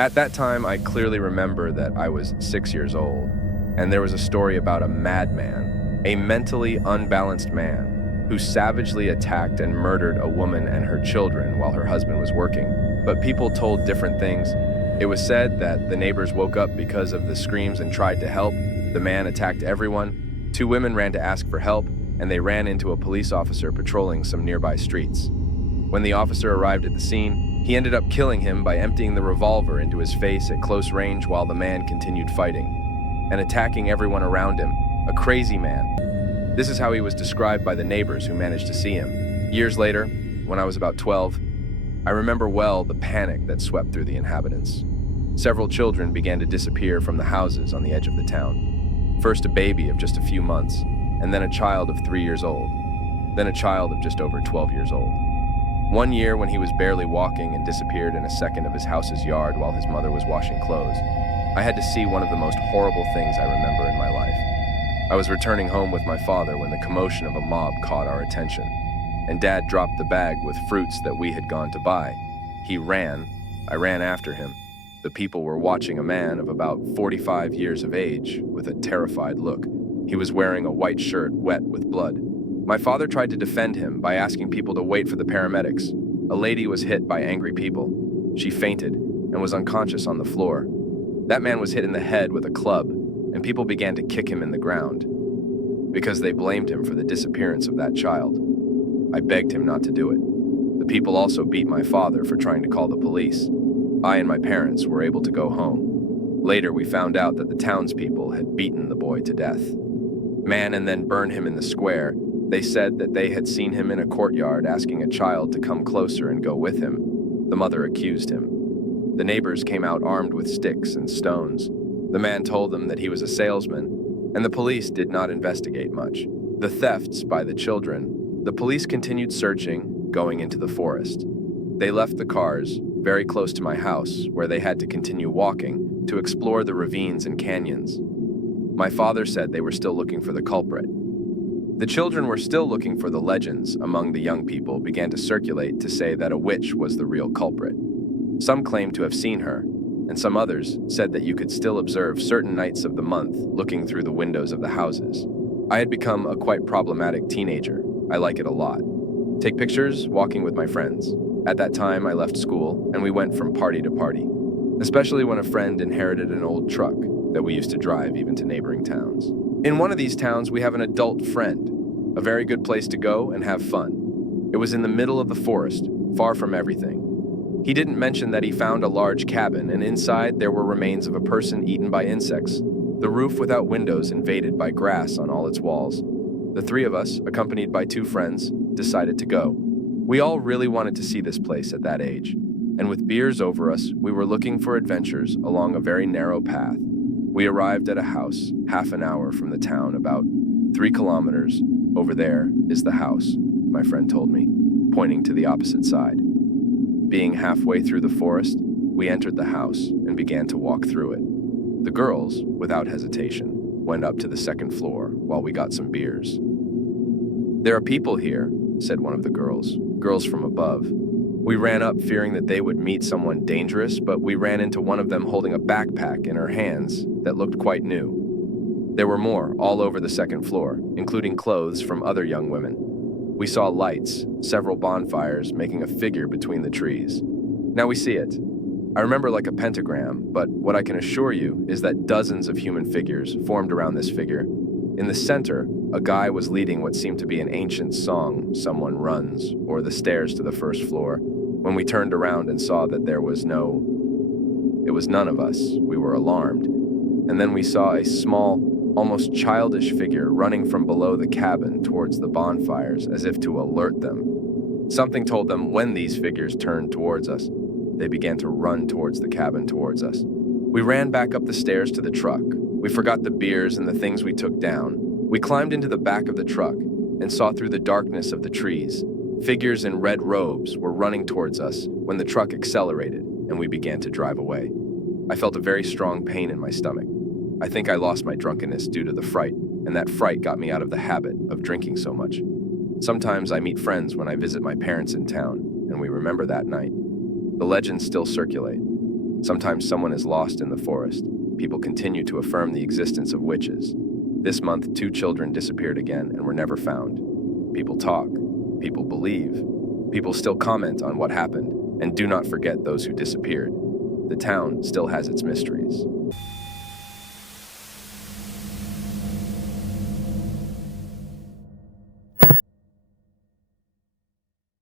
At that time, I clearly remember that I was 6 years old, and there was a story about a madman, a mentally unbalanced man, who savagely attacked and murdered a woman and her children while her husband was working. But people told different things. It was said that the neighbors woke up because of the screams and tried to help. The man attacked everyone. Two women ran to ask for help, and they ran into a police officer patrolling some nearby streets. When the officer arrived at the scene, he ended up killing him by emptying the revolver into his face at close range while the man continued fighting and attacking everyone around him. A crazy man. This is how he was described by the neighbors who managed to see him. Years later, when I was about 12, I remember well the panic that swept through the inhabitants. Several children began to disappear from the houses on the edge of the town. First a baby of just a few months, and then a child of 3 years old, then a child of just over 12 years old. One year, when he was barely walking and disappeared in a second of his house's yard while his mother was washing clothes, I had to see one of the most horrible things I remember in my life. I was returning home with my father when the commotion of a mob caught our attention, and Dad dropped the bag with fruits that we had gone to buy. He ran. I ran after him. The people were watching a man of about 45 years of age with a terrified look. He was wearing a white shirt wet with blood. My father tried to defend him by asking people to wait for the paramedics. A lady was hit by angry people. She fainted and was unconscious on the floor. That man was hit in the head with a club, and people began to kick him in the ground because they blamed him for the disappearance of that child. I begged him not to do it. The people also beat my father for trying to call the police. I and my parents were able to go home. Later, we found out that the townspeople had beaten the boy to death. And then burned him in the square. They said that they had seen him in a courtyard asking a child to come closer and go with him. The mother accused him. The neighbors came out armed with sticks and stones. The man told them that he was a salesman, and the police did not investigate much. The thefts by the children, the police continued searching, going into the forest. They left the cars very close to my house, where they had to continue walking to explore the ravines and canyons. My father said they were still looking for the culprit. The children were still looking for the legends among the young people began to circulate to say that a witch was the real culprit. Some claimed to have seen her, and some others said that you could still observe certain nights of the month looking through the windows of the houses. I had become a quite problematic teenager. I like it a lot. Take pictures, walking with my friends. At that time, I left school, and we went from party to party, especially when a friend inherited an old truck that we used to drive even to neighboring towns. In one of these towns, we have an adult friend, a very good place to go and have fun. It was in the middle of the forest, far from everything. He didn't mention that he found a large cabin, and inside there were remains of a person eaten by insects, the roof without windows invaded by grass on all its walls. The three of us, accompanied by two friends, decided to go. We all really wanted to see this place at that age, and with beers over us, we were looking for adventures along a very narrow path. We arrived at a house half an hour from the town, about 3 kilometers. Over there is the house, my friend told me, pointing to the opposite side. Being halfway through the forest, we entered the house and began to walk through it. The girls, without hesitation, went up to the second floor while we got some beers. "There are people here," said one of the girls from above. We ran up fearing that they would meet someone dangerous, but we ran into one of them holding a backpack in her hands that looked quite new. There were more all over the second floor, including clothes from other young women. We saw lights, several bonfires making a figure between the trees. Now we see it. I remember like a pentagram, but what I can assure you is that dozens of human figures formed around this figure. In the center, a guy was leading what seemed to be an ancient song, "Someone Runs," or the stairs to the first floor. When we turned around and saw that it was none of us, we were alarmed. And then we saw a small, almost childish figure running from below the cabin towards the bonfires as if to alert them. Something told them when these figures turned towards us, they began to run towards the cabin towards us. We ran back up the stairs to the truck. We forgot the beers and the things we took down. We climbed into the back of the truck and saw through the darkness of the trees. Figures in red robes were running towards us when the truck accelerated and we began to drive away. I felt a very strong pain in my stomach. I think I lost my drunkenness due to the fright, and that fright got me out of the habit of drinking so much. Sometimes I meet friends when I visit my parents in town, and we remember that night. The legends still circulate. Sometimes someone is lost in the forest. People continue to affirm the existence of witches. This month, 2 children disappeared again and were never found. People talk. People believe. People still comment on what happened, and do not forget those who disappeared. The town still has its mysteries.